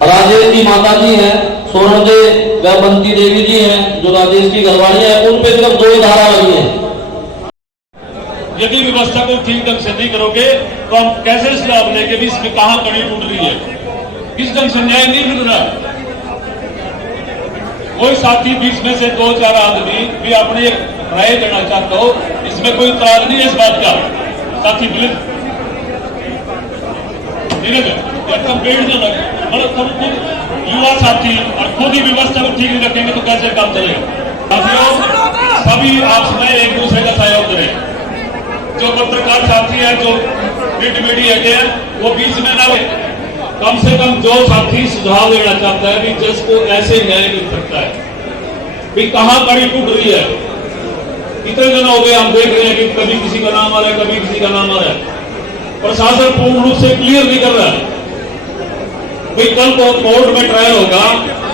राजेश की माता जी हैं, सोनदे व बंती देवी जी हैं जो राजेश की घरवाली है, उन पे सिर्फ 2 धारा लगी है। यदि व्यवस्था को ठीक ढंग से नहीं करोगे तो हम कैसे स्लैब लेके भी इसमें कहां कड़ी टूट रही है, किस ढंग से न्याय नहीं मिल रहा। कोई साथी बीच में से 2-4 आदमी भी अपनी एक राय देना चाहता हो, इसमें कोई इतराज नहीं है इस बात का। साथी बिल्कुल मतलब खुद युवा साथी और खुद ही व्यवस्था को ठीक नहीं रखेंगे तो कैसे काम चलेगा। साथियों, सभी आपस में एक दूसरे का सहयोग करें। जो पत्रकार साथी है, जो प्रिंट मीडिया के हैं, वो बीच में ना हो। कम से कम जो साथी सुझाव देना चाहता है कि जज को ऐसे न्याय मिल सकता है, भी कहां कड़ी टूट रही है। कितने दिन हो गए हम देख रहे हैं कि कभी किसी का नाम आ रहा है, कभी किसी का नाम आ रहा है। प्रशासन पूर्ण रूप से क्लियर नहीं कर रहा है। भाई कल को कोर्ट में ट्रायल होगा,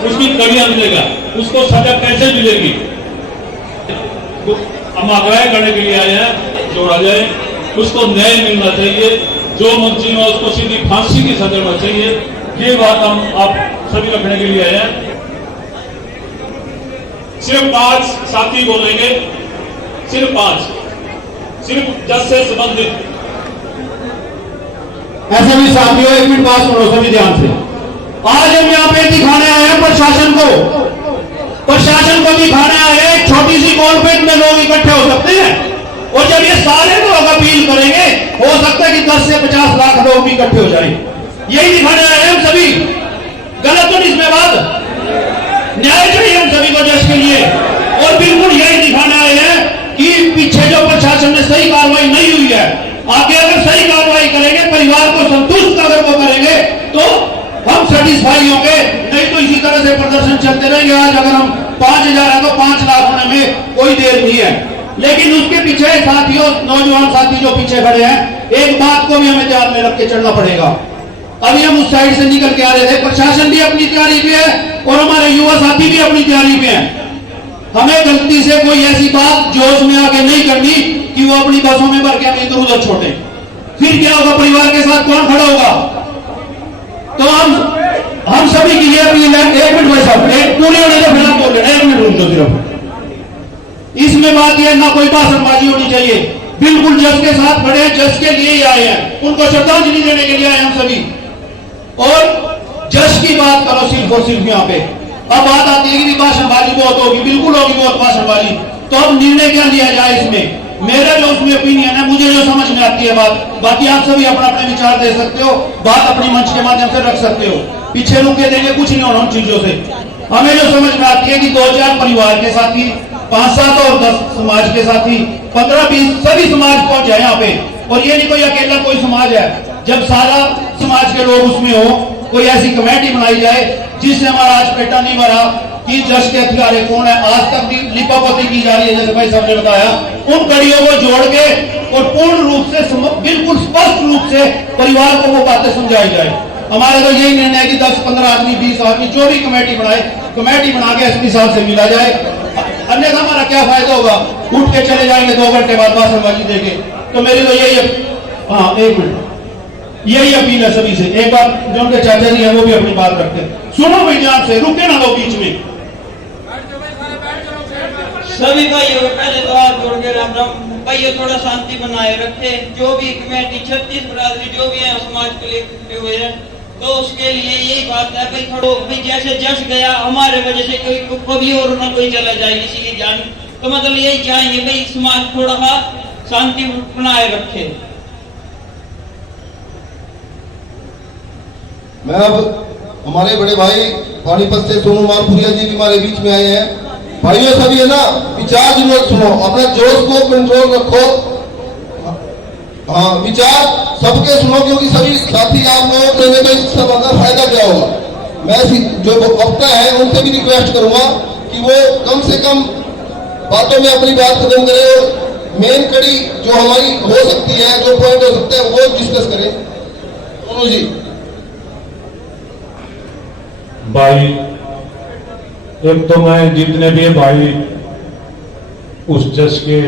उसकी कड़ियां मिलेगा, उसको सजा कैसे मिलेगी। हम आग्रह करने के लिए आए हैं, जोड़ा जाए, उसको न्याय मिलना चाहिए। जो मुंशी में उसको सीधी फांसी की सजा होना चाहिए। ये बात हम आप सभी रखने के लिए आए हैं। सिर्फ 5 साथी बोलेंगे, सिर्फ 5, सिर्फ जज से संबंधित। ऐसे भी साथियों, 1 मिनट बात सुनो सभी ध्यान से। आज हम यहाँ पे दिखाने आए हैं प्रशासन को दिखाने आए हैं। छोटी सी कॉन्फ्रेंस में लोग इकट्ठे हो सकते हैं, और जब ये सारे लोग अपील करेंगे, हो सकता है कि 10 से 50 लाख लोग भी इकट्ठे हो जाएं। यही दिखाने आए हैं हम सभी। गलत तो नहीं इसमें बात, न्याय चाहिए हम सभी को जज के लिए। और बिल्कुल यही दिखाने आए हैं कि पीछे जो प्रशासन ने सही कार्रवाई नहीं हुई है, आगे अगर सही कार्रवाई करेंगे, परिवार को संतुष्ट अगर वो करेंगे तो हम सेटिस्फाई होंगे। नहीं तो इसी तरह से प्रदर्शन चलते रहेंगे। आज अगर हम 5000 है तो 5 लाख होने में कोई देर नहीं है। लेकिन उसके पीछे साथियों, नौजवान साथी जो पीछे खड़े हैं, एक बात को भी हमें ध्यान में रख के चलना पड़ेगा। अभी हम उस साइड से निकल के आ रहे थे, प्रशासन भी अपनी तैयारी पे है और हमारे युवा साथी भी अपनी तैयारी पे है। हमें गलती से कोई ऐसी बात जोश में आके नहीं करनी कि वो अपनी बसों में भर के हम इधर उधर छोड़े। फिर क्या होगा, परिवार के साथ कौन खड़ा होगा। तो हम सभी के लिए अपील है। 1 मिनट भाई साहब, पूरे होने के फिलहाल बोल रहे हैं, 1 मिनट रुक दो सिर्फ। इसमें बात यह, ना कोई भाषणबाजी होनी चाहिए। बिल्कुल जज के साथ खड़े हैं, जज के लिए ही आए हैं, उनको श्रद्धांजलि देने के लिए आए हम सभी। और जज की बात करो सिर्फ और सिर्फ यहाँ पे। अब बात आती है कि भाषणबाजी बहुत होगी, बिल्कुल होगी बहुत भाषणबाजी। तो अब निर्णय क्या लिया जाए इसमें। मेरा जो उसमें ओपिनियन है, मुझे जो समझ में आती है बात, बाकी आप सभी अपना अपने विचार दे सकते हो, बात अपनी मंच के माध्यम से रख सकते हो। पीछे रुके देंगे कुछ नहीं होना उन चीजों से। हमें जो समझ में आती है कि 2-4 परिवार के साथी, 5-7 और 10 समाज के साथी, 15-20 सभी समाज पहुंच जाए यहाँ पे। और ये नहीं कोई अकेला कोई समाज है। जब सारा समाज के लोग उसमें हो, कोई ऐसी कमेटी बनाई जाए जिससे हमारा आज पेटा नहीं भरा कि जज के हथियारे कौन है। आज तक भी लिपापोती की जा रही है, जैसे भाई साहब ने बताया। उन कड़ियों को जोड़ के और पूर्ण रूप से, बिल्कुल स्पष्ट रूप से परिवार को वो बातें समझाई जाए। हमारा तो यही निर्णय है कि 10-15 आदमी, 20 आदमी, जो भी कमेटी बनाए, कमेटी बना के एसपी साहब से मिला जाए। अन्यथा हमारा क्या फायदा होगा, उठ के चले जाएंगे 2 घंटे बाद भाषणबाजी देके। तो मेरी तो यही, हाँ 1 मिनट, यही अपील है सभी से। एक बार जो उनके चाचा जी है वो भी अपनी बात रखते हैं, सुनो भाई ध्यान से, रुके ना दो बीच में। सभी भाइयों को पहले तो हाथ जोड़ के राम राम। भाइयों थोड़ा शांति बनाए रखे। जो भी कमेटी 36 बरादरी जो भी है समाज के लिए इकट्ठे हुए हैं, तो उसके लिए यही बात है भाई, थोड़ा भाई जैसे जस गया हमारे वजह से कोई कभी और ना कोई चला जाए किसी की जान। तो मतलब यही चाहेंगे भाई समाज थोड़ा सा शांति बनाए रखे। मैं अब हमारे बड़े भाई पानीपत से सोनू मालपुरिया जी भी हमारे बीच में आए हैं। भाइयों सभी है ना, विचार जरूर सुनो, अपना जोश को कंट्रोल रखो। हाँ, विचार सबके सुनो, क्योंकि सभी साथी आप लोगों को तो इस सब का फायदा क्या होगा। मैं जो वक्ता है उनसे भी रिक्वेस्ट करूंगा कि वो कम से कम बातों में अपनी बात खत्म करें और मेन कड़ी जो हमारी हो सकती है, जो पॉइंट हो सकता है वो डिस्कस करें। सोनू जी। भाई एक तो मैं जितने भी भाई उस जज के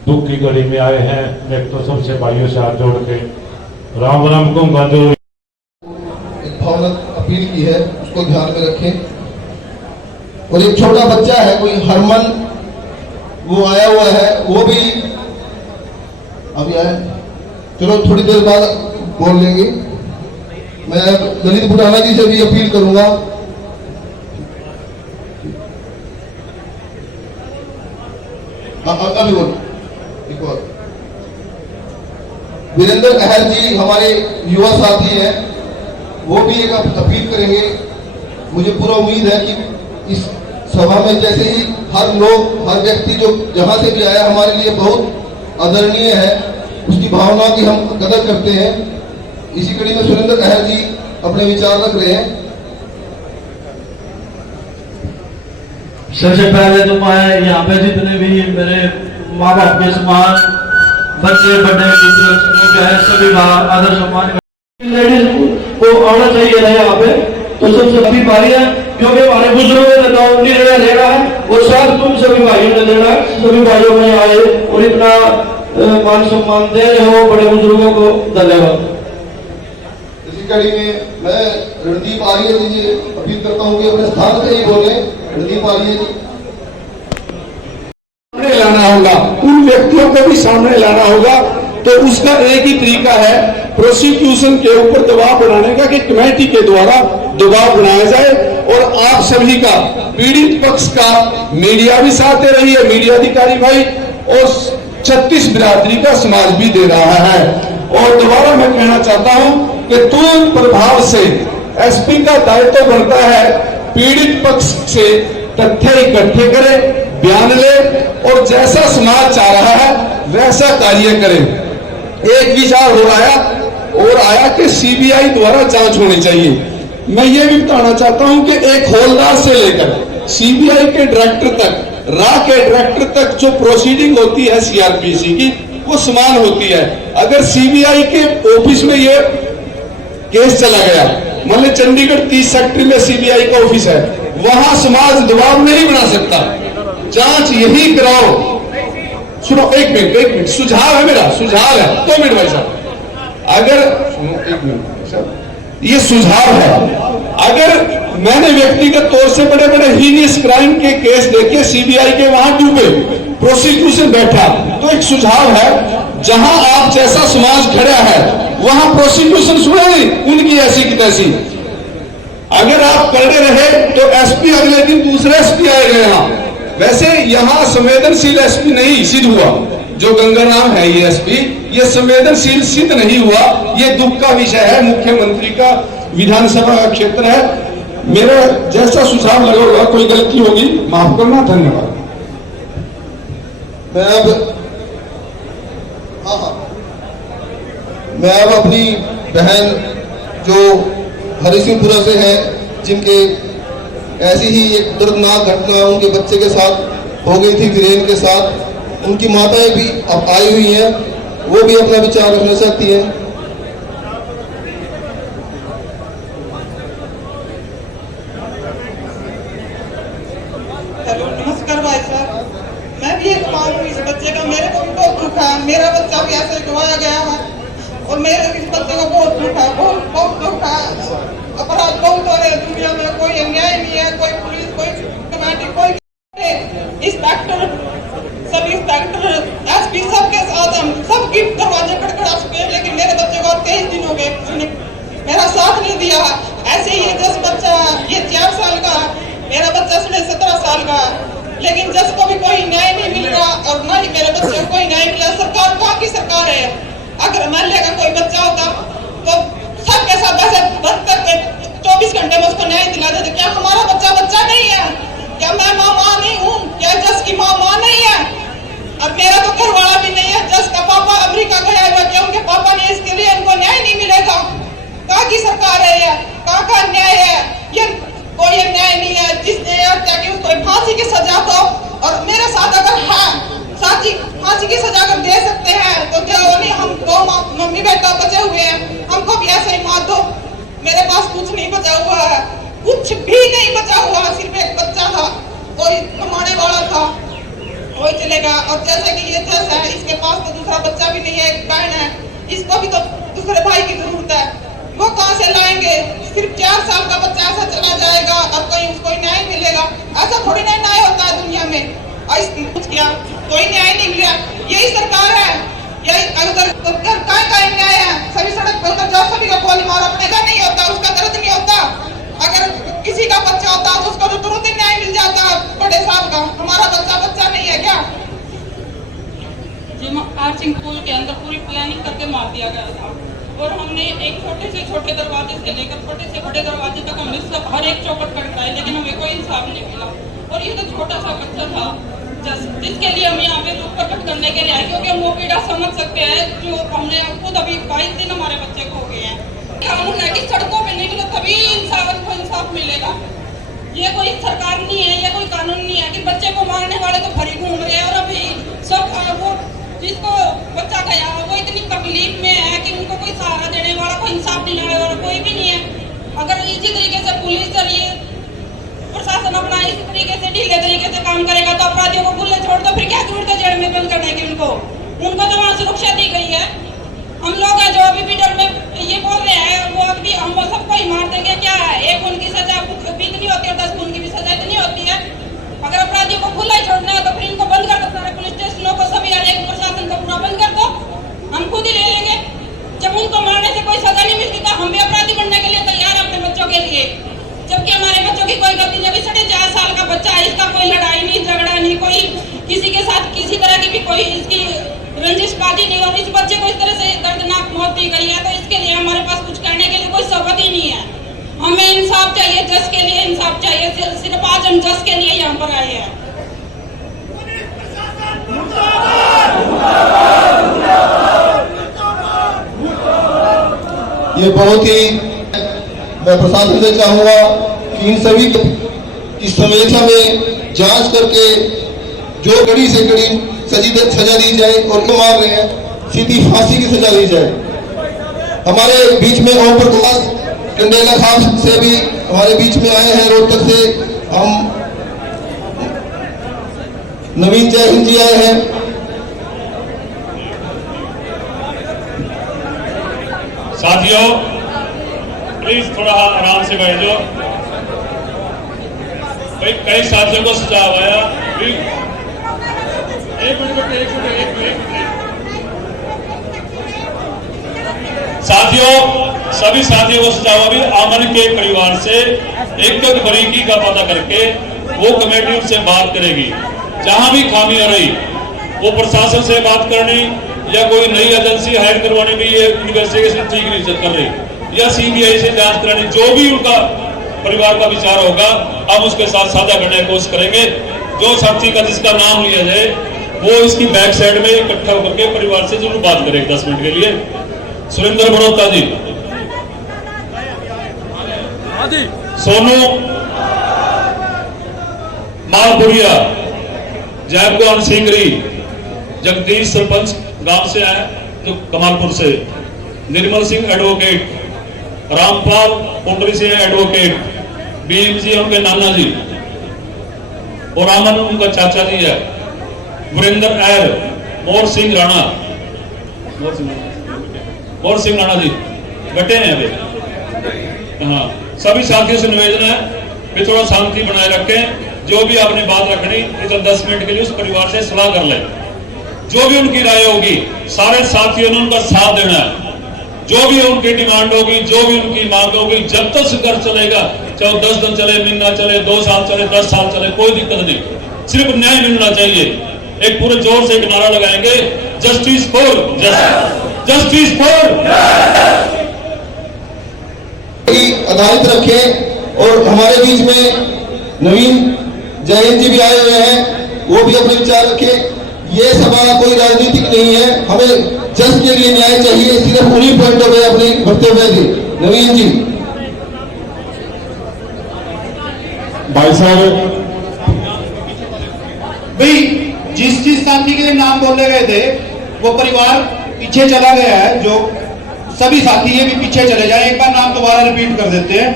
दुख की घड़ी में आए हैं। एक तो सबसे भाइयों से हाथ जोड़ के राम राम कहूँगा। जो एक भावनात्मक अपील की है उसको ध्यान में रखें। और एक छोटा बच्चा है कोई हरमन, वो आया हुआ है, वो भी अभी आया, चलो थोड़ी देर बाद बोल लेंगे। मैं ललित बुढ़ाना जी से भी अपील करूंगा, अभी बोल। एक और वीरेंद्र अहर जी हमारे युवा साथी हैं, वो भी एक अपील करेंगे। मुझे पूरा उम्मीद है कि इस सभा में जैसे ही हर लोग, हर व्यक्ति जो जहां से भी आया हमारे लिए बहुत आदरणीय है, उसकी भावनाओं की हम कदर करते हैं। इसी कड़ी में सुरेंद्र अहर जी अपने विचार रख रहे हैं। सबसे पहले तो मैं यहाँ पे जितने भी मेरे माँ बाप के समान बच्चे बड़े लोग है सभी का आदर सम्मान, लेडीज को आना चाहिए ना यहाँ पे। तो सबसे बड़ी बारी है क्योंकि हमारे बुजुर्गों ने तो निर्णय लेना है और साथ तुम सभी भाइयों ने लेना है। सभी भाइयों में आए और इतना मान सम्मान दे रहे हो बड़े बुजुर्गों को, धन्यवाद। इसी कड़ी में मैं रणदीप आर्य जी से अपील करता हूँ कि अपने स्थान से ही बोले। रणदीप आर्य जी सामने लाना होगा, उन व्यक्तियों को भी सामने लाना होगा। तो उसका एक ही तरीका है प्रोसिक्यूशन के ऊपर दबाव बनाने का, कि कमेटी के द्वारा दबाव बनाया जाए। और आप सभी का, पीड़ित पक्ष का मीडिया भी साथ दे रही है, मीडिया अधिकारी भाई, और 36 बिरादरी का समाज भी दे रहा है। और दोबारा मैं कहना चाहता हूं कि तुरंत प्रभाव से एसपी का दायित्व बनता है पीड़ित पक्ष से तथ्य इकट्ठे करे, बयान ले और जैसा समाज चाह रहा है वैसा कार्य करे। एक विचार और आया कि सीबीआई द्वारा जांच होनी चाहिए। मैं ये भी बताना चाहता हूं कि एक हौलदार से लेकर सीबीआई के डायरेक्टर तक, रा के डायरेक्टर तक जो प्रोसीडिंग होती है सीआरपीसी की, वो समान होती है। अगर सीबीआई के ऑफिस में ये केस चला गया, मान ली चंडीगढ़ 30 सेक्टर में सीबीआई का ऑफिस है, वहां समाज दबाव नहीं बना सकता, जांच यही कराओ। सुनो एक मिनट, सुझाव है मेरा, सुझाव है, 2 मिनट भाई साहब। अगर सुनो 1 मिनट, ये सुझाव है। अगर मैंने व्यक्तिगत तौर से बड़े बड़े हीनियस क्राइम के केस देखे, सीबीआई के वहां डूबे, प्रोसिक्यूशन बैठा, तो एक सुझाव है, जहां आप जैसा समाज खड़ा है वहां प्रोसिक्यूशन सुने नहीं, उनकी ऐसी की तैसी। अगर आप करते रहे तो एसपी अगले दिन दूसरे एसपी आएंगे यहाँ। वैसे यहाँ संवेदनशील एसपी नहीं सिद्ध हुआ, जो गंगाराम है ये एसपी, ये संवेदनशील सिद्ध नहीं हुआ। ये दुख का विषय है, मुख्यमंत्री का विधानसभा का क्षेत्र है। मेरा जैसा सुझाव लगा होगा, कोई गलती होगी माफ करना, धन्यवाद। मैं अब अपनी बहन जो हरिसिंहपुरा से है, जिनके ऐसी ही एक दर्दनाक घटना उनके बच्चे के साथ हो गई थी, वीरेन के साथ, उनकी माताएं भी अब आई हुई हैं, वो भी अपना विचार रखना चाहती हैं। हेलो, नमस्कार भाई साहब। मैं भी एक मां हूँ इस बच्चे का, मेरे को भी बहुत दुख है। मेरा बच्चा भी ऐसे गवाया गया है और मेरे इस बच्चे को बहुत दुख है, बहुत दुख है। अपराध बहुत हो रहे हैं दुनिया में, कोई अन्याय नहीं है, कोई पुलिस, कोई कमेटी, कोई इंस्पेक्टर, सभी इंस्पेक्टर, एसपी, सबके साथ हम सबकी दरवाजे खटखटा चुके हैं, लेकिन मेरे बच्चे को 23 दिन हो गए, किसी ने मेरा साथ नहीं दिया। ऐसे ही 10 बच्चा, ये 4 साल का, मेरा बच्चा 17 साल का, लेकिन जस को भी कोई न्याय नहीं मिल रहा और ना ही मेरे बच्चे को कोई न्याय मिला। सरकार कहाँ की सरकार है? अगर मान का कोई बच्चा होता तो सबके साथ ऐसे बंद करके 24 घंटे में उसको न्याय दिला देते। क्या हमारा बच्चा बच्चा नहीं है? क्या मैं माँ नहीं हूँ? क्या जस की माँ नहीं है? अब मेरा तो घर वाला भी नहीं है, जस का पापा अमेरिका गया हुआ, क्या उनके पापा ने इसके लिए इनको न्याय नहीं मिलेगा? कहाँ की सरकार है ये? कहाँ का न्याय है ये? कोई न्याय नहीं है। जिसने हत्या की उसको फांसी की सजा दो, और मेरे साथ अगर है फांसी की सजा अगर दे सकते हैं तो क्या नहीं, हम 2 मम्मी बेटा बचे हुए हैं, हमको भी ऐसे ही मार दो। मेरे पास कुछ नहीं बचा हुआ है, कुछ भी नहीं बचा हुआ, सिर्फ एक बच्चा था, कोई कमाने वाला था, वही चलेगा। और जैसे कि ये जैसा है, इसके पास तो दूसरा बच्चा भी नहीं है, एक बहन है, इसको भी तो दूसरे भाई की जरूरत है, वो कहाँ से लाएंगे? सिर्फ 4 साल का बच्चा ऐसा चला जाएगा और कहीं उसको न्याय मिलेगा? ऐसा थोड़ी ना न्याय होता है दुनिया में। कुछ किया, कोई न्याय नहीं मिला। यही सरकार है, यही अगर का न्याय है? सभी सड़क पर उतर जाओ, सभी का गोली मारो, अपने का नहीं होता, उसका दर्द नहीं होता। अगर किसी का बच्चा होता तो उसको तो तुरंत ही न्याय मिल जाता बड़े साहब का। हमारा बच्चा नहीं है क्या? आर्चिंग पुल के अंदर पूरी प्लानिंग करके मार दिया गया था और हमने एक छोटे से छोटे दरवाजे से लेकर छोटे से बड़े दरवाजे तक हमने सब हर एक चौकट खड़काई, लेकिन हमें कोई इंसाफ नहीं मिला। और ये तो छोटा सा बच्चा था जिसके लिए हम यहाँ पे दुख प्रकट करने के लिए आए, क्योंकि हम वो पीड़ा समझ सकते हैं जो हमने खुद अभी 22 दिन हमारे बच्चे खो गए हैं। कानून है कि सड़कों पे निकलो तभी इंसाफ मिलेगा। ये कोई सरकार नहीं है, ये कोई कानून नहीं है कि बच्चे को मारने वाले तो भरी घूम रहे हैं और अभी सब वो जिसको बच्चा गया वो इतनी तकलीफ में है कि उनको कोई सहारा देने वाला, कोई इंसाफ दिलाने वाला कोई भी नहीं है। अगर इसी तरीके से पुलिस चलिए, प्रशासन अपना इसी तरीके से ढीले तरीके से काम करेगा तो अपराधियों को खुले छोड़ दो, फिर क्या जरूरत है जेल में बंद करने की? उनको तो वहाँ सुरक्षा दी गई है। हम लोग हैं जो अभी भी डर में ये बोल रहे हैं, वो अभी हम सबको ही मार देंगे क्या है? एक उनकी सजा भी इतनी होती है, 10 खून की भी सजा इतनी होती है। अगर अपराधियों को खुला ही छोड़ना है तो फिर इनको बंद कर दो, सारे पुलिस स्टेशनों को, सभी हर एक प्रशासन को पूरा बंद कर दो, हम खुद ही ले लेंगे। जब उनको मारने से कोई सजा नहीं मिलती तो हम भी अपराधी बनने के लिए तैयार हैं अपने बच्चों के लिए, जबकि हमारे बच्चों की कोई गलती नहीं। अभी 4.5 साल का बच्चा है, इसका कोई लड़ाई नहीं, झगड़ा नहीं, कोई किसी के साथ किसी तरह की भी कोई इसकी रंजिशबाजी नहीं, और इस बच्चे को इस तरह से दर्दनाक मौत दी गई है तो इसके लिए हमारे पास कुछ कहने के लिए कोई सबूत ही नहीं है। हमें इंसाफ चाहिए, जज के लिए इंसाफ चाहिए। सिर्फ आज हम जज के लिए यहाँ पर आए हैं। ये बहुत ही, मैं प्रशासन से चाहूंगा कि इन सभी इस समस्या में जांच करके जो कड़ी से कड़ी सजा दी जाए और जो मार रहे हैं सीधी फांसी की सजा दी जाए। हमारे बीच में ओम प्रकाश कंडेला खास से भी हमारे बीच में आए हैं, रोहतक से हम नवीन जय हिंद जी आए हैं। साथियों प्लीज थोड़ा आराम से बैठ जाओ, भाई कई साथियों को सुझाव आया। एक मिनट साथियों, सभी साथियों को सुझाव, अभी अमन के परिवार से एक बारीकी का पता करके वो कमेटी उनसे बात करेगी। जहां भी खामी हो रही वो प्रशासन से बात करनी या कोई नई एजेंसी हायर करवाने में ये इन्वेस्टिगेशन ठीक नहीं कर रही या सीबीआई से जांच करानी, जो भी उनका परिवार का विचार होगा हम उसके साथ साझा करने की कोशिश करेंगे। जो साथी का जिसका नाम लिया जाए वो इसकी बैक साइड में इकट्ठा होकर के परिवार से जरूर बात करें 10 मिनट के लिए। सुरेंद्र बड़ोता जी, सोनू मालपुरिया, जयपुर सिंगरी, जगदीश सरपंच गांव से आए जो कमालपुर से, निर्मल सिंह एडवोकेट, रामपाल कुंडरी से एडवोकेट, बीएम जी उनके नाना जी और रामन उनका चाचा जी है, वीरेंद्र एर, मोर सिंह राणा जी बैठे हैं अभी। हाँ, सभी साथियों से निवेदन है कि थोड़ा शांति बनाए रखें। जो भी आपने बात रखनी इधर 10 मिनट के लिए उस परिवार से सलाह कर लें। जो भी उनकी राय होगी सारे साथियों ने उनका साथ देना है। जो भी उनकी डिमांड होगी, जो भी उनकी मांग होगी, जब तक संघर्ष चलेगा, चाहे 10 दिन चले, महीना चले, 2 साल चले, 10 साल चले, कोई दिक्कत नहीं, सिर्फ न्याय मिलना चाहिए। एक पूरे जोर से नारा लगाएंगे, जस्टिस फॉर जस्टिस फॉर आधारित रखें। और हमारे बीच में नवीन जय हिंद जी भी आए हुए हैं, वो भी अपने विचार रखें। ये सभा कोई राजनीतिक नहीं है, हमें जज के लिए न्याय चाहिए, सिर्फ उन्हीं पॉइंटों पे अपने वक्तव्य थे। नवीन जी। भाई साहब, भाई जिस साथी के नाम बोले गए थे वो परिवार पीछे चला गया है, जो सभी साथी ये भी पीछे चले जाए। एक बार नाम दोबारा रिपीट कर देते हैं।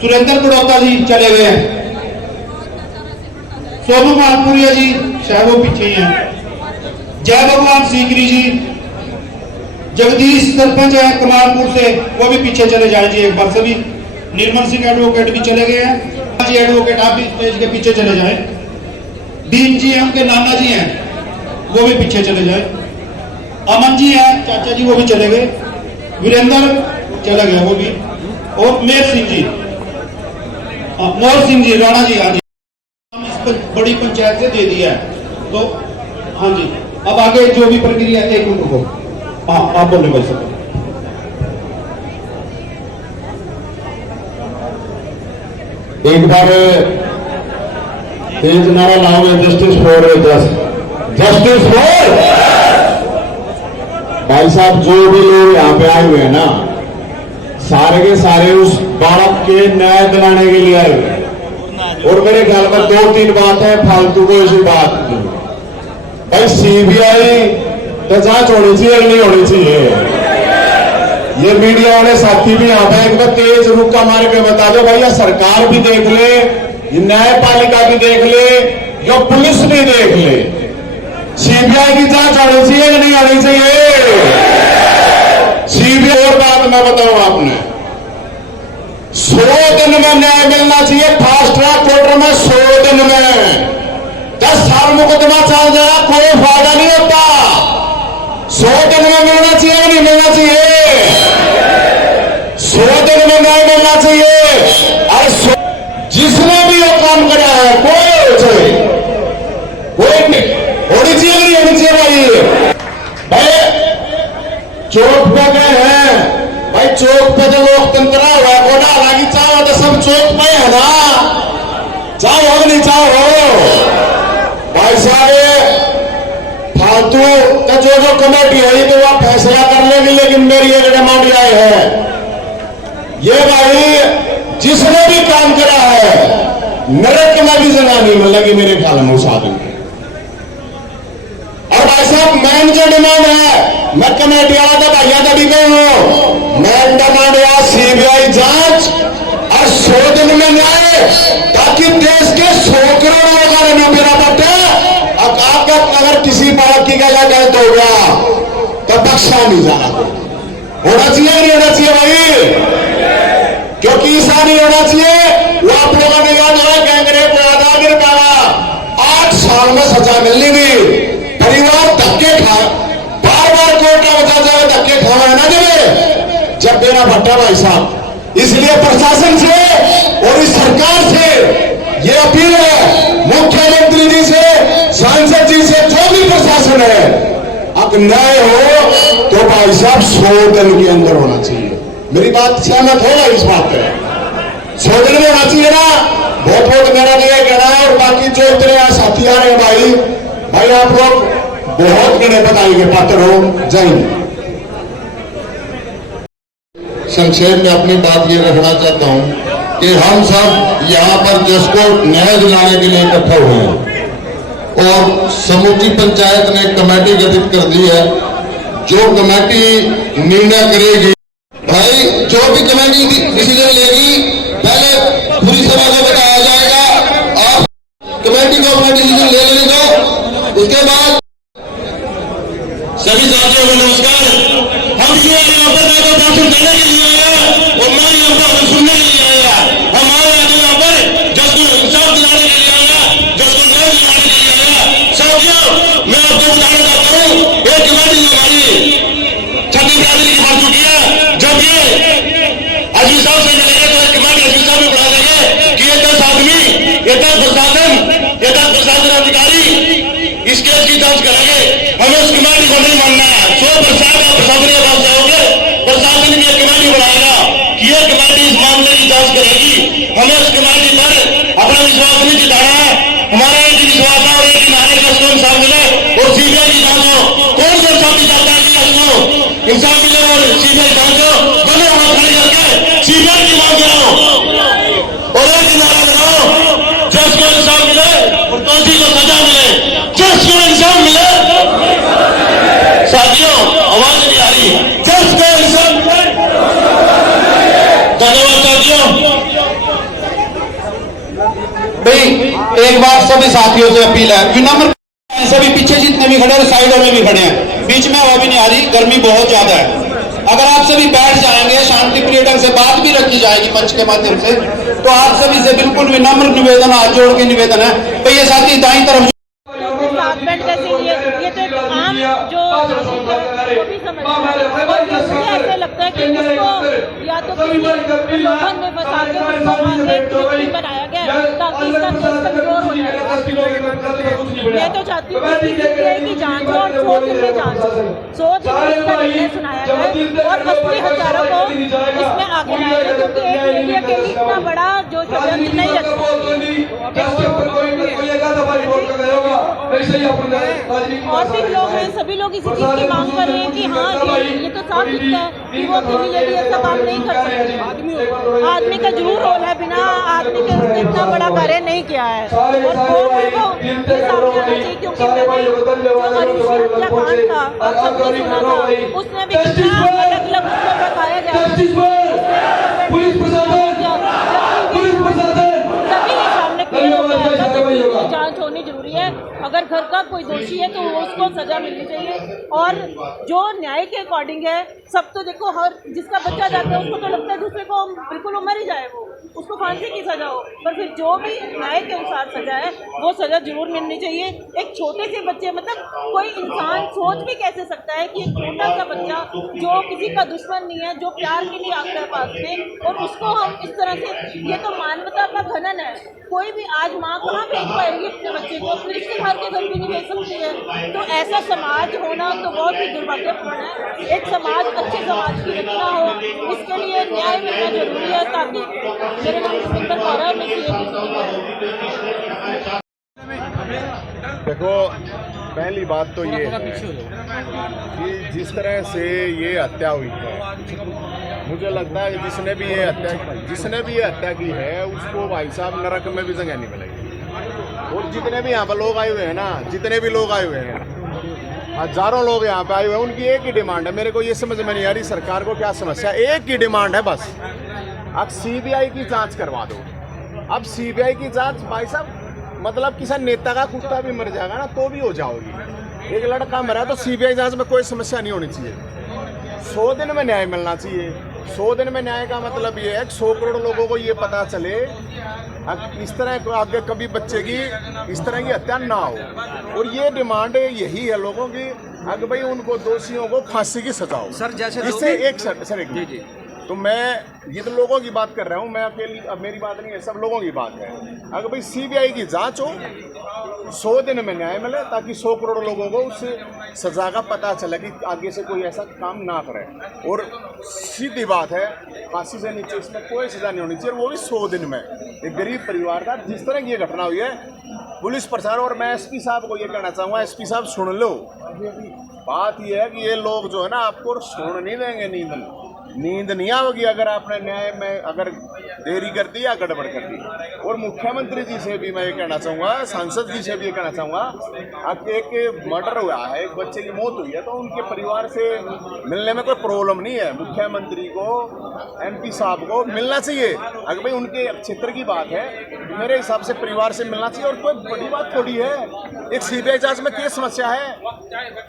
सुरेंद्र बड़ौता जी चले गए हैं, शोभा मालपुरिया जी शायद वो पीछे ही हैं, जय भगवान सीकरी जी, जगदीश सरपंच है कमालपुर से, वो भी पीछे चले जाए जी एक बार सभी। निर्मल सिंह एडवोकेट भी चले गए हैं जी, एडवोकेट आप भी स्टेज के पीछे चले जाए। दीन जी हैं, उनके नाना जी हैं, वो भी पीछे चले जाए। अमन जी हैं चाचा जी, वो भी चले गए। वीरेंद्र चला गया वो भी, और मेहर सिंह जी, मोहर सिंह जी, राणा जी, हाँ जी, हम इस बड़ी पंचायत से दे दिया है। तो हाँ जी, अब आगे जो भी प्रक्रिया है, एक मिनट को, हाँ आप बोले भाई साहब। एक बार तेज नारा लाओगे, जस्टिस फॉर जस्टिस फॉर। भाई साहब जो भी लोग यहाँ पे आए हुए हैं ना, सारे के सारे उस बालक के न्याय दिलाने के लिए आए हुए हैं। और मेरे ख्याल में 2-3 बात है फालतू को ऐसी बात की। भाई सीबीआई तो जांच होनी चाहिए, नहीं होनी चाहिए। ये मीडिया वाले साथी भी यहाँ पे एक बार तेज रुका मार के बता दो भैया, सरकार भी देख ले, ये न्यायपालिका भी देख ले, यो पुलिस भी देख ले, सीबीआई की जांच होनी चाहिए कि नहीं होनी चाहिए। सीबीआई और बात मैं बताऊं आपने, 100 दिन में न्याय मिलना चाहिए, फास्ट ट्रैक कोर्ट में 100 दिन में। 10 साल मुकदमा चल जाएगा, कोई फायदा नहीं होता। 100 दिन में मिलना चाहिए, नहीं मिलना चाहिए। 100 दिन में न्याय मिलना चाहिए। और जिसने भी ये काम करा है, कोई होनी चाहिए, नहीं होनी चाहिए। भाई चौक पे गए हैं, भाई चौक पे तो लोकतंत्र हुआ है, कोना हालांकि चाहो तो सब चौक पे है ना, चाहो नहीं चाहो। भाई साहब फालतू का जो कमेटी है तो वह फैसला कर लेगी, लेकिन मेरी एक डिमांड आए है, ये भाई जिसने भी काम करा है नरक में भी जगह नहीं मिलेगी मेरे ख्याल में उस आदमी। और भाई साहब मेन जो डिमांड है, मैं कमेटी वाला तो भैया तभी कहूं, मेन डिमांड है सीबीआई जांच और 100 दिन में न्याय, ताकि देश के 100 करोड़ लोगों ने न बिना पट्टे। अगर किसी पार्टी का गलत हो गया तो बख्शा नहीं जाना, होना चाहिए नहीं होना चाहिए भाई, क्योंकि ऐसा नहीं होना चाहिए। वो आप लोगों ने याद है गैंगरेप आधा गिर पाया, 8 साल में सजा मिलनी थी, परिवार धक्के खा, बार कोर्ट में बचा जाए, धक्के खाना है ना जब देना पड़ता भाई साहब। इसलिए प्रशासन से और इस सरकार से ये अपील है, मुख्यमंत्री जी से, सांसद जी से, जो भी प्रशासन है, अब न्याय हो तो भाई साहब 100 दिन के अंदर होना चाहिए। मेरी बात सहमत होगा इस बात पे, 100 दिन में होना चाहिए ना। बहुत मेरा नहीं कहना है। और बाकी जो इतने साथी आ रहे हैं भाई आप लोग बहुत गिने बताएंगे पात्र हो। जय हिंद। संक्षेप में अपनी बात ये रखना चाहता हूं कि हम सब यहाँ पर जिसको न्याय दिलाने के लिए इकट्ठे हुए हैं और समूची पंचायत ने कमेटी गठित कर दी है, जो कमेटी निर्णय करेगी, भाई जो भी कमेटी डिसीजन लेगी पहले पूरी सभा को बताया जाएगा। आप कमेटी को अपना डिसीजन ले लेने दो, उसके बाद सभी साथियों को नमस्कार। हम जो यहाँ पर भाषण देने के लिए आया और मैं यहाँ पर सुनने के लिए आया, हमारे यहाँ पर जिसको इंसाफ दिलाने के लिए आया, जिसको न्याय दिलाने के लिए आया। साथियों मैं आपको बताना चाहता हूँ, एक कमेटी हमारी 36 बिरादरी की बन चुकी है, जबकि अजीज साहब से चलेगा तो एक कमेटी अजीज साहब में बढ़ा देंगे कि ये 10 आदमी, ये 10 प्रशासन अधिकारी इस केस की जांच करेंगे। हमें उस कमेटी को नहीं मानना है। 100% आप प्रशासन के पास जाओगे, प्रशासन की कमेटी बनाएगा कि ये कमेटी इस मामले की जांच करेगी। हमें उस कमेटी पर अपना विश्वास नहीं जताना है। हमारा एक विश्वास है और एक नारे का उसको इंसाफ मिले और सीबीआई की जांच हो। कौन सा इंसाफ चाहता है कि उसको इंसाफ मिले और सीबीआई जांच हो? दोनों हाथ खड़े करके सीबीआई की मांग करो और एक नारा लगाओ, जज को इंसाफ मिले और दोषी को सजा मिले, जज को इंसाफ मिले। साथियों आवाज नहीं आ रही, जज को इंसाफ मिले। धन्यवाद साथियों। भाई एक बार सभी साथियों से अपील है, विनम्र सभी पीछे जितने भी खड़े हैं साइडों में भी खड़े हैं, बीच में हवा भी नहीं आ रही, गर्मी बहुत ज्यादा है। अगर आप सभी बैठ जाएंगे, शांति प्रिय ढंग से बात भी रखी जाएगी मंच के माध्यम से, तो आप सभी से बिल्कुल विनम्र निवेदन, हाथ जोड़ के निवेदन है। तो ये साथी दाईं तरफ ये तो एक आम जो वो भी समझता है, और मुझे ऐसा लगता है कि इसको या तो प्रलोभन में फंसा के उसको बनाया गया है ताकि इसका केस कमजोर हो जाए। मैं तो चाहती हूँ कि जांच हो और 100 दिन में जांच हो, 100 दिन में इसका निर्णय सुनाया जाए और असली हत्यारों को इसमें आगे लाया जाए, क्योंकि एक मीडिया के लिए इतना बड़ा जो षड्यंत्र नहीं रखता। और भी लोग हैं, सभी लोग इसी चीज की मांग कर रहे हैं कि हाँ ये तो साफ दिखता है कि वो अकेली लेडी ऐसा काम नहीं कर सकती। आदमी का जरूर रोल है, बिना आदमी के उसने इतना बड़ा कार्य नहीं किया है और वो सामने आना चाहिए, क्योंकि मैंने जो हरीश हत्याकांड था और सबने सुना था, उसमें भी कितना अलग अलग उसको बताया गया, तभी ये सामने क्लियर हो गया था। जांच होनी जरूरी है, अगर घर का कोई दोषी है तो उसको सजा मिलनी चाहिए, और जो न्याय के अकॉर्डिंग है सब तो देखो, हर जिसका बच्चा जाता है उसको तो लगता है दूसरे को बिल्कुल उमर ही जाए, वो उसको फांसी की सजा हो, पर फिर जो भी न्याय के अनुसार सजा है वो सजा जरूर मिलनी चाहिए। एक छोटे से बच्चे, मतलब कोई इंसान सोच भी कैसे सकता है कि एक छोटा सा बच्चा जो किसी का दुश्मन नहीं है, जो प्यार के लिए आता है पास में, और उसको हम इस तरह से, ये तो मानवता का खनन है। कोई भी आज माँ कहाँ भेज पाएगी अपने बच्चे को, अपने रिश्तेदार के घर भी नहीं भेज सकती है। तो ऐसा समाज होना तो बहुत ही दुर्भाग्यपूर्ण है। एक समाज, अच्छे समाज की रचना हो, इसके लिए न्याय मिलना जरूरी है, ताकि मेरे नाम सुंदर कौर है, मैं देखो, पहली बात तो ये है कि जिस तरह से ये हत्या हुई है, मुझे लगता है जिसने भी ये हत्या की है उसको भाई साहब नरक में भी जगह नहीं मिलेगी। और जितने भी यहाँ पर लोग आए हुए हैं ना, जितने भी लोग आए हुए हैं, हजारों लोग यहाँ पे आए हुए हैं, उनकी एक ही डिमांड है। मेरे को ये समझ में नहीं आ रही सरकार को क्या समस्या, एक ही डिमांड है बस, अब सीबीआई की जांच करवा दो। अब सीबीआई की जांच भाई साहब, मतलब किसी नेता का कुत्ता भी मर जाएगा ना तो भी हो जाओगी। एक लड़का मरा तो सीबीआई जांच में कोई समस्या नहीं होनी चाहिए। 100 दिन में न्याय मिलना चाहिए। 100 दिन में न्याय का मतलब ये है कि 100 करोड़ लोगों को ये पता चले इस तरह आगे कभी बच्चे की इस तरह की हत्या ना हो। और ये डिमांड यही है लोगों की, अगर भाई उनको दोषियों को फांसी की सजा हो। सर जैसे इससे एक सर जी तो मैं ये तो लोगों की बात कर रहा हूँ, मैं अकेली, अब मेरी बात नहीं है, सब लोगों की बात है। अगर भाई सीबीआई की जांच हो, 100 दिन में न्याय मिले, ताकि 100 करोड़ लोगों को उस सजा का पता चले कि आगे से कोई ऐसा काम ना करे। और सीधी बात है, फांसी से नीचे इसमें कोई सजा नहीं होनी चाहिए, वो भी 100 दिन में। एक गरीब परिवार का जिस तरह की ये घटना हुई है, पुलिस प्रशासन, और मैं एसपी साहब को ये कहना चाहूँगा, एसपी साहब सुन लो, बात ये है कि ये लोग जो है ना आपको सुन नहीं देंगे, नींद नहीं आएगी अगर आपने न्याय में अगर देरी कर दी या गड़बड़ कर दी। और मुख्यमंत्री जी से भी मैं ये कहना चाहूँगा, सांसद जी से भी ये कहना चाहूँगा, अब एक मर्डर हुआ है, एक बच्चे की मौत हुई है, तो उनके परिवार से मिलने में कोई प्रॉब्लम नहीं है। मुख्यमंत्री को, एमपी साहब को मिलना चाहिए। अगर भाई उनके क्षेत्र की बात है, मेरे हिसाब से परिवार से मिलना चाहिए। और कोई बड़ी बात थोड़ी है, एक सीबीआई जांच में क्या समस्या है।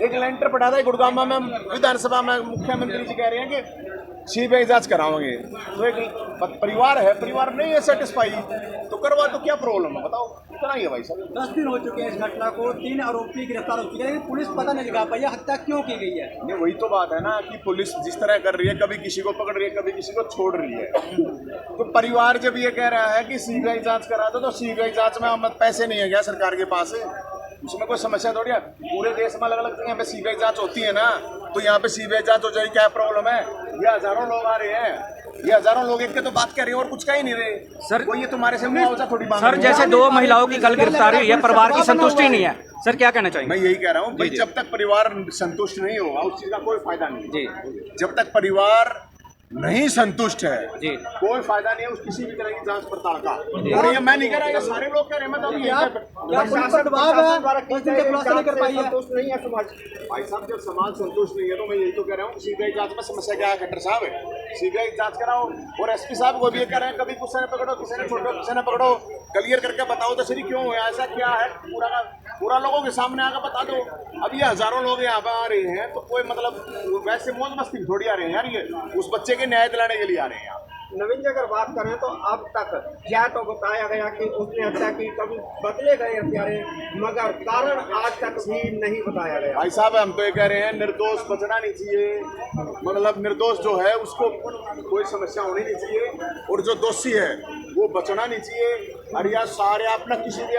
एक लेंटर पढ़ा था गुड़गांव में विधानसभा में, मुख्यमंत्री जी कह रहे हैं कि सीबीआई जांच कराओगे, तो एक परिवार है, परिवार नहीं है सेटिस्फाई, तो करवा तो क्या प्रॉब्लम है बताओ, इतना ही है भाई साहब। 10 दिन हो चुके हैं इस घटना को, 3 आरोपी गिरफ्तार हो चुके हैं, लेकिन पुलिस पता नहीं लगा पाई हत्या क्यों की गई है। ये वही तो बात है ना कि पुलिस जिस तरह कर रही है, कभी किसी को पकड़ रही है, कभी किसी को छोड़ रही है। तो परिवार जब ये कह रहा है कि सीबीआई जांच करा दो, तो सीबीआई जांच में हम पैसे नहीं है क्या सरकार के पास, उसमें कोई समस्या थोड़ी है। पूरे देश में अलग अलग जगह पे सीबीआई जांच होती है ना, तो यहाँ पे सीबीआई जांच हो जाए, क्या प्रॉब्लम है। ये हजारों लोग आ रहे हैं, ये हजारों लोग एक के तो बात कर रहे हैं और कुछ कह ही नहीं रहे सर। कोई ये तुम्हारे से मुआवजा थोड़ी मांग सर, जैसे 2 महिलाओं की कल गिरफ्तारी हुई है, परिवार की संतुष्टि नहीं है, सर क्या कहना चाहिए। मैं यही कह रहा हूँ भाई, जब तक परिवार संतुष्ट नहीं होगा उस चीज का कोई फायदा नहीं जी। जब तक परिवार नहीं संतुष्ट है जी, कोई फायदा नहीं है उस किसी भी तरह की जांच पड़ताल का। और ये मैं नहीं कह रहा, ये सारे लोग कह रहे हैं, मतलब नहीं है समाज। भाई साहब जब समाज संतुष्ट नहीं है तो मैं यही तो कह रहा हूँ, सीबीआई जांच में समस्या क्या है खट्टर साहब, सीबीआई जांच कराओ। और एसपी साहब को भी ये कह रहे हैं कभी किसी ने पकड़ो, किसी ने छोड़ो, किसी ने पकड़ो, क्लियर करके बताओ तो सही क्यों हुआ, ऐसा क्या है, पूरा का पूरा लोगों के सामने आकर बता दो। अब ये हजारों लोग यहाँ पे आ रहे हैं तो कोई मतलब वैसे मौज मस्ती थोड़ी आ रहे हैं यार, ये उस बच्चे के न्याय दिलाने के लिए आ रहे हैं यहाँ। नवीन जी अगर बात करें तो अब तक क्या तो बताया गया कि उसने हत्या की, कभी बदले गए हत्यारे, मगर कारण आज तक भी नहीं बताया गया। भाई साहब हम तो ये कह रहे हैं निर्दोष बचना नहीं चाहिए, मतलब निर्दोष जो है उसको कोई समस्या होनी नहीं चाहिए, और जो दोषी है वो बचना नहीं चाहिए। अरे यार सारे अपना किसी भी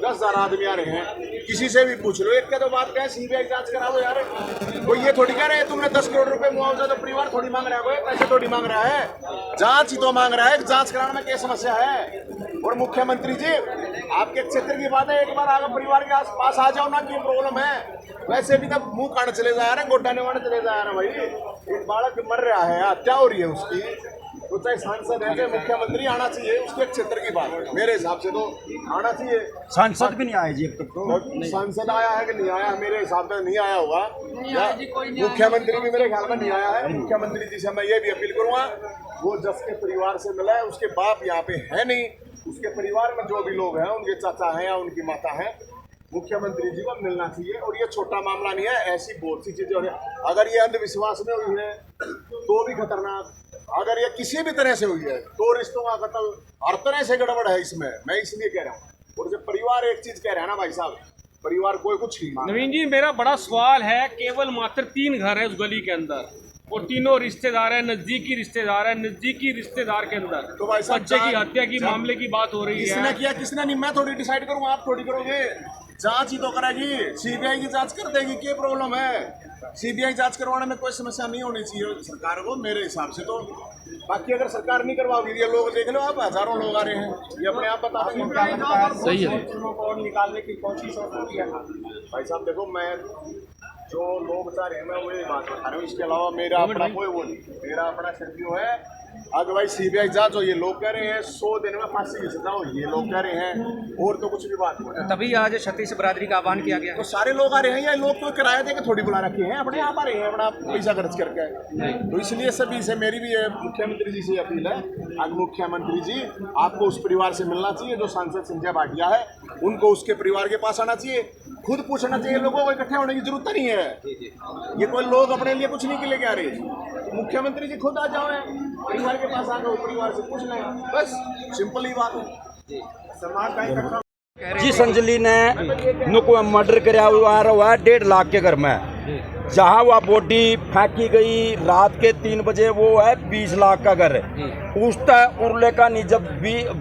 10,000 आदमी आ रहे हैं, किसी से भी पूछ लो, एक का तो बात क्या है, सीबीआई जांच कराओ यार। कोई ये थोड़ी कह रहे हैं तुमने 10 करोड़ रुपए मुआवजा तो परिवार थोड़ी मांग रहा है, कोई पैसे थोड़ी मांग रहा है, जांच ही तो मांग रहा है। जांच कराने में क्या समस्या है। और मुख्यमंत्री जी आपके क्षेत्र की बात है, एक बार आगे परिवार के पास आ जाओ ना, क्या प्रॉब्लम है। वैसे भी तब मुंह काट चले जा रहे हैं, गोड्डा निवाने चले जा रहे हैं। भाई एक बालक मर रहा है, हत्या हो रही है उसकी, तो चाहे सांसद है, चाहे मुख्यमंत्री आना चाहिए, उसके क्षेत्र की बात है मेरे हिसाब से तो आना चाहिए। सांसद भी नहीं आए जी अब तक तो। सांसद आया है कि नहीं आया, मेरे हिसाब से नहीं आया होगा, मुख्यमंत्री भी मेरे ख्याल में नहीं आया है। मुख्यमंत्री जी से मैं ये भी अपील करूंगा, वो जस के परिवार से मिला है, उसके बाप यहाँ पे है नहीं, उसके परिवार में जो भी लोग हैं, उनके चाचा हैं या उनकी माता है, मुख्यमंत्री जी को मिलना चाहिए। और ये छोटा मामला नहीं है, ऐसी बहुत सी चीजें हो रही है। अगर ये अंधविश्वास में हुई है तो भी खतरनाक, अगर ये किसी भी तरह से हुई है तो रिश्तों का कत्ल, हर तरह से गड़बड़ है इसमें, मैं इसलिए कह रहा हूँ। और जब परिवार एक चीज कह रहा है ना भाई साहब, परिवार कोई कुछ नहीं। नवीन जी मेरा बड़ा सवाल है, केवल मात्र 3 घर है उस गली के अंदर और तीनों रिश्तेदार है, नजदीकी रिश्तेदार है, नजदीकी रिश्तेदार के अंदर तो भाई साहब बच्चे की हत्या की मामले की बात हो रही है। किसने किया किसने नहीं, मैं थोड़ी डिसाइड करूंगा, आप थोड़ी करोगे। जांच ही तो करेगी, सीबीआई की जांच कर देगी, क्या प्रॉब्लम है। सीबीआई जांच करवाने में कोई समस्या नहीं होनी चाहिए सरकार को मेरे हिसाब से तो। बाकी अगर सरकार नहीं करवाओगी, ये लोग देख लो आप, हजारों लोग आ रहे हैं, ये अपने आप बता देंगे। सही है निकालने की कोशिश होती है। भाई साहब देखो, मैं जो लोग चाह रहे हैं मैं वही बात बता रहा हूँ, इसके अलावा मेरा अपना कोई वो नहीं, मेरा अपना शर्तियों है। अगर भाई सीबीआई जांच हो, ये लोग कह रहे हैं 100 दिन में फांसी की सजा हो, ये लोग कह रहे हैं, और तो कुछ भी बात नहीं। तभी आज छत्तीस बरादरी का आह्वान किया गया। तो सारे लोग आ रहे हैं या लोग तो किराया देकर थोड़ी बुला रखे हैं, अपने आप आ रहे हैं अपना पैसा खर्च करके। तो इसलिए सभी से मेरी भी मुख्यमंत्री जी से अपील है, आज मुख्यमंत्री जी आपको उस परिवार से मिलना चाहिए जो सांसद संजय भाटिया है, उनको उसके परिवार के पास आना चाहिए, खुद पूछना चाहिए, लोगों को इकट्ठे होने की जरूरत नहीं है। ये कोई लोग अपने लिए कुछ नहीं के लेके आ रहे, तो मुख्यमंत्री जी खुद आ जाओ, परिवार के पास आकर परिवार से पूछ लें, बस सिंपल ही बात है। समाज का इकट्ठा जिस अंजलि ने नुको मर्डर कराया हुआ है 1.5 लाख के घर में, जहाँ वह बॉडी फेंकी गई रात के 3 बजे, वो है 20 लाख का घर। उस उर्ले का नहीं, जब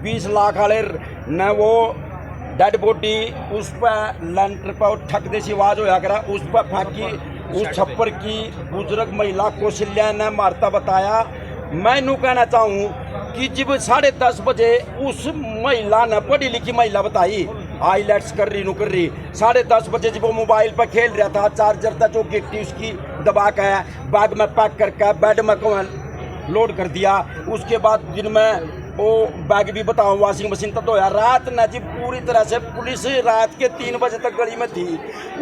20 लाख वाले न वो डेड बॉडी उस पर लेंटर पर ठक देसी आवाज होया करा, उस पर फेंकी, उस छप्पर की बुजुर्ग महिला कौशल्या ने मारता बताया। मैं नू कहना चाहूँ कि जब 10:30 बजे उस महिला ने, पढ़ी लिखी महिला बताई, आईलेट्स कर रही 10:30 बजे जब वो मोबाइल पर खेल रहा था, चार्जर था जो गिट्टी उसकी दबा के बैग में पैक करके बेड में लोड कर दिया। उसके बाद दिन में वो बैग भी बताऊँ वॉशिंग मशीन तक धोया। रात न जी पूरी तरह से पुलिस रात के 3 बजे तक गली में थी।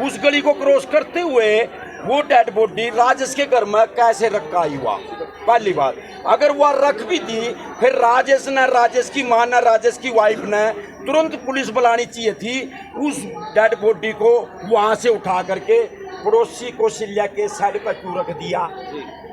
उस गली को क्रॉस करते हुए वो डेड बॉडी राजेश के घर में कैसे रखा हुआ, पहली बात। अगर वह रख भी दी, फिर राजेश ने, राजेश की मां ने, राजेश की वाइफ ने तुरंत पुलिस बुलानी चाहिए थी। उस डेड बॉडी को वहाँ से उठा करके पड़ोसी कौशल्या के साइड पर क्यों रख दिया?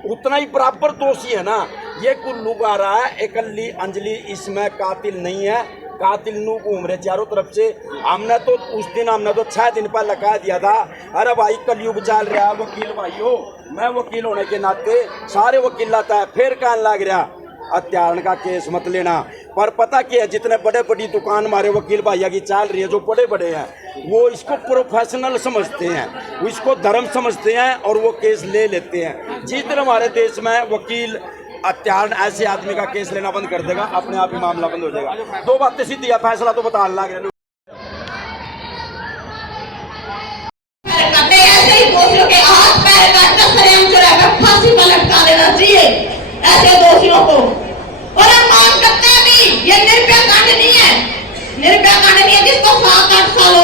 उतना ही बराबर दोषी है ना। ये कुल्लू आ रहा है, एकल्ली अंजलि इसमें कातिल नहीं है, कातिल नू घूम रहे चारों तरफ से। हमने तो उस दिन 6 दिन पहले कह दिया था, अरे भाई कलयुग चल रहा है, वकील भाई हो, मैं वकील होने के नाते सारे वकील आता है, फिर कहने लग रहा हत्यारण का केस मत लेना। पर पता क्या है, जितने बड़े बड़ी दुकान हमारे वकील भैया की चल रही है, जो बड़े बड़े हैं, वो इसको प्रोफेशनल समझते हैं, वो इसको धर्म समझते हैं और वो केस ले लेते हैं। जिस दिन हमारे देश में वकील हत्यारण ऐसे आदमी का केस लेना बंद कर देगा, अपने आप ही मामला बंद हो जाएगा। 2 बातें सीधी है, फैसला तो बता लग रहे ऐसे ही दोषियों के हाथ पैर काटकर फांसी पर लटका देना चाहिए ऐसे दोषियों को। और हम मांग करते हैं भी, ये निर्भया कांड नहीं है, निर्भया कांड नहीं है जिसको 7-8 साल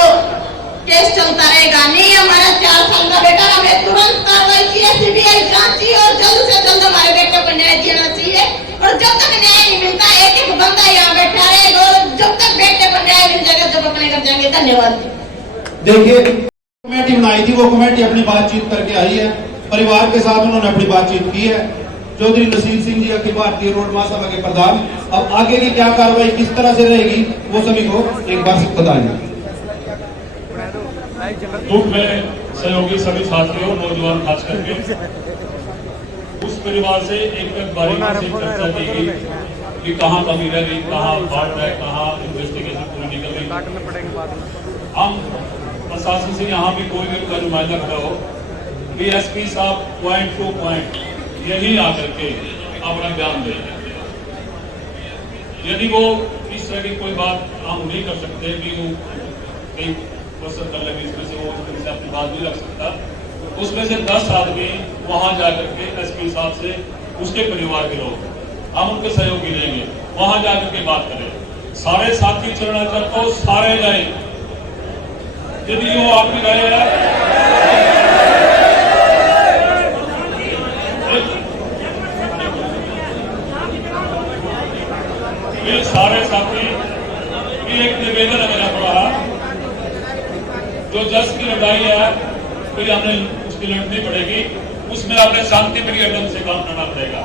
केस चलता रहेगा। नहीं हमारा 4 साल का बेटा, हमें तुरंत कार्रवाई चाहिए, सीबीआई जांच चाहिए और जल्द से जल्द हमारे बेटे को न्याय देना चाहिए। और जब तक न्याय नहीं मिलता, एक एक बंदा यहाँ बैठा रहेगा और जब तक बेटे को न्याय मिल जाएगा जब अपने घर जाएंगे। धन्यवाद। देखिए, कमेटी बनाई थी, वो कमेटी अपनी बातचीत करके आई है, परिवार के साथ उन्होंने अपनी बातचीत की है। चौधरी नसीर सिंह जी अखिल भारतीय रोड महासभा के प्रधान, अब आगे की क्या कार्रवाई किस तरह से रहेगी वो सभी को एक बार बताएंगे। दुख में सहयोगी सभी साथियों, नौजवान खास करके उस परिवार से एक बारीकी से चर्चा की गई कि कहाँ कमी रह गई, कहाँ फाल्ट है, कहाँ इन्वेस्टिगेशन पूरी नहीं कर रही। हम प्रशासन से यहाँ भी कोई भी उनका नुमाइंदा खड़ा हो कि एसपी साहब पॉइंट टू पॉइंट यही आकर के अपना बयान दें। यदि वो इस तरह की कोई बात हम नहीं कर सकते कि वो कई क्वेश्चन कर लगे, इसमें से वो से अपनी बात नहीं रख सकता, उसमें से 10 आदमी वहां जाकर के एसपी साहब से, उसके परिवार के लोग, हम उनके सहयोगी रहेंगे, वहां जाकर के बात करें। सारे साथी चलना चाहते हो, सारे जाए। यदि वो आपकी राय है, ये सारे साथी भी एक निवेदन है मेरा पड़ा, जो जज की लड़ाई है कोई हमने उसकी लड़नी पड़ेगी, उसमें आपने शांति प्रिय ढंग से काम करना पड़ेगा।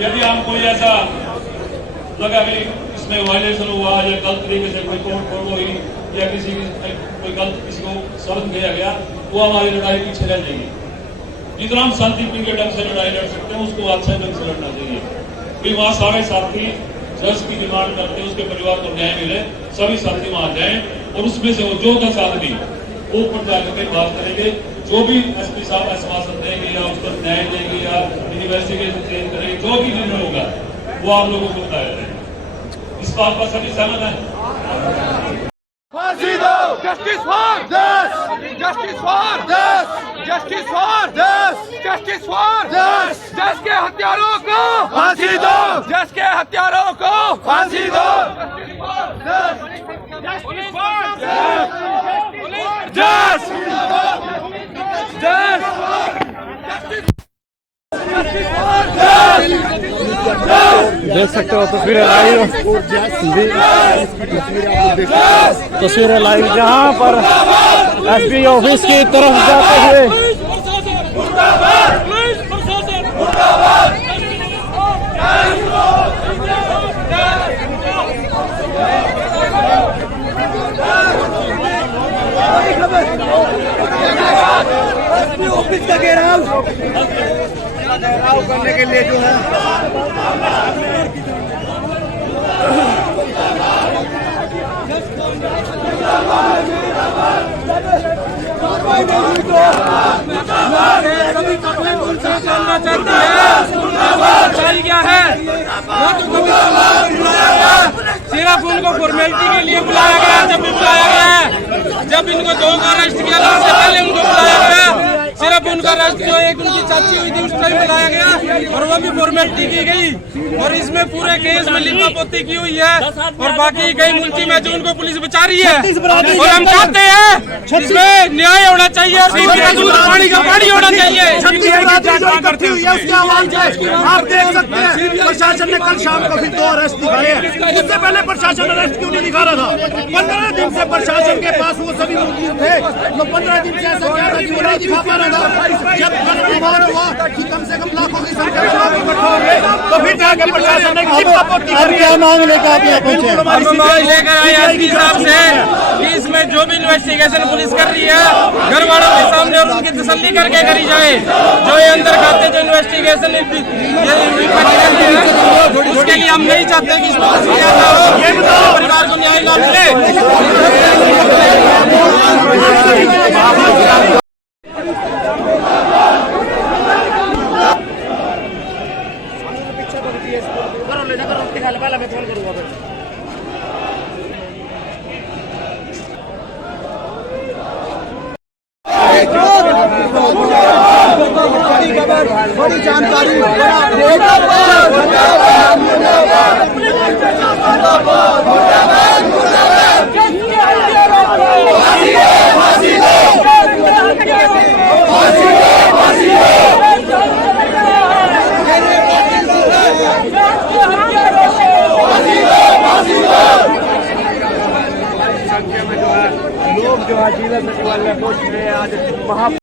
यदि हम कोई ऐसा लगा कि इसमें वायलेशन हुआ या गलत तरीके से कोई तोड़ फोड़ हुई या किसी कोई गलत किसी को शर्म दिया गया, वो हमारी लड़ाई पीछे रह जाएगी। जितना हम शांति प्रिय ढंग से लड़ाई लड़ सकते हैं उसको अच्छे ढंग से लड़ना चाहिए। फिर वहाँ सारे साथी जज की डिमांड करते हैं उसके परिवार को न्याय मिले, सभी साथी वहां जाएं और उसमें से वो जो 10 आदमी ऊपर जाकर के बात करेंगे, जो भी एसपी साहब आश्वासन देंगे या उस पर न्याय देंगे या इन्वेस्टिगेशन चेंज करेंगे, जो भी निर्णय होगा वो आप लोगों को बताया जाएगा। इस बात पर सभी सहमत है? फांसी दो, justice for just, justice for just, justice for just, justice for just, just के हत्यारों को फांसी दो, जस्ट के हत्यारों को फांसी दो, justice for just, justice for just, just, देख सकते हो तस्वीरें लाइव, तस्वीरें लाइव जहाँ पर एसपी ऑफिस की तरफ जाते हुए ऑफिस का घेराव करने के लिए जो है क्या है, सिर्फ उनको फॉर्मेलिटी के लिए बुलाया गया। जब भी बुलाया गया, जब इनको 2 का अरेस्ट किया था उससे पहले उनको बुलाया गया। सिर्फ उनका अरेस्ट जो एक उनकी चाची हुई थी उस टाइम बुलाया गया और वो भी फॉर्मेलिटी की गई। और इसमें पूरे केस में लिपापोती की हुई है और बाकी कई मुल्जिम है जो उनको पुलिस बचा रही है। और हम चाहते हैं इसमें न्याय होना चाहिए और दूध का दूध, पानी का पानी होना चाहिए। आप देख सकते हैं प्रशासन ने कल शाम को फिर 2 अरेस्ट दिखाए हैं। इससे पहले प्रशासन अरेस्ट क्यों नहीं दिखा रहा था? 15 दिन से प्रशासन के पास वो सभी मुल्जिम थे, तो 15 दिन से ऐसा क्या था कि वो नहीं दिखा पा रहा था। जब अनुमान हुआ कि कम से कम लाखों की संख्या में लोग इकट्ठा होंगे, तो फिर जाके प्रशासन ने क्या मांग लेकर आप यहाँ पहुंचे? हम मांग लेकर आए एसपी साहब से कि इसमें जो भी इन्वेस्टिगेशन पुलिस कर रही है घर वालों के सामने और उनकी तसल्ली करके करी जाए। जो ये अंदर खाते जो इन्वेस्टिगेशन उसके लिए हम नहीं चाहते कि इसमें परिवार को न्याय ना मिले। बड़ी जानकारी संख्या में जो है लोग जो है जिला सचिवालय पहुंच रहे हैं। आज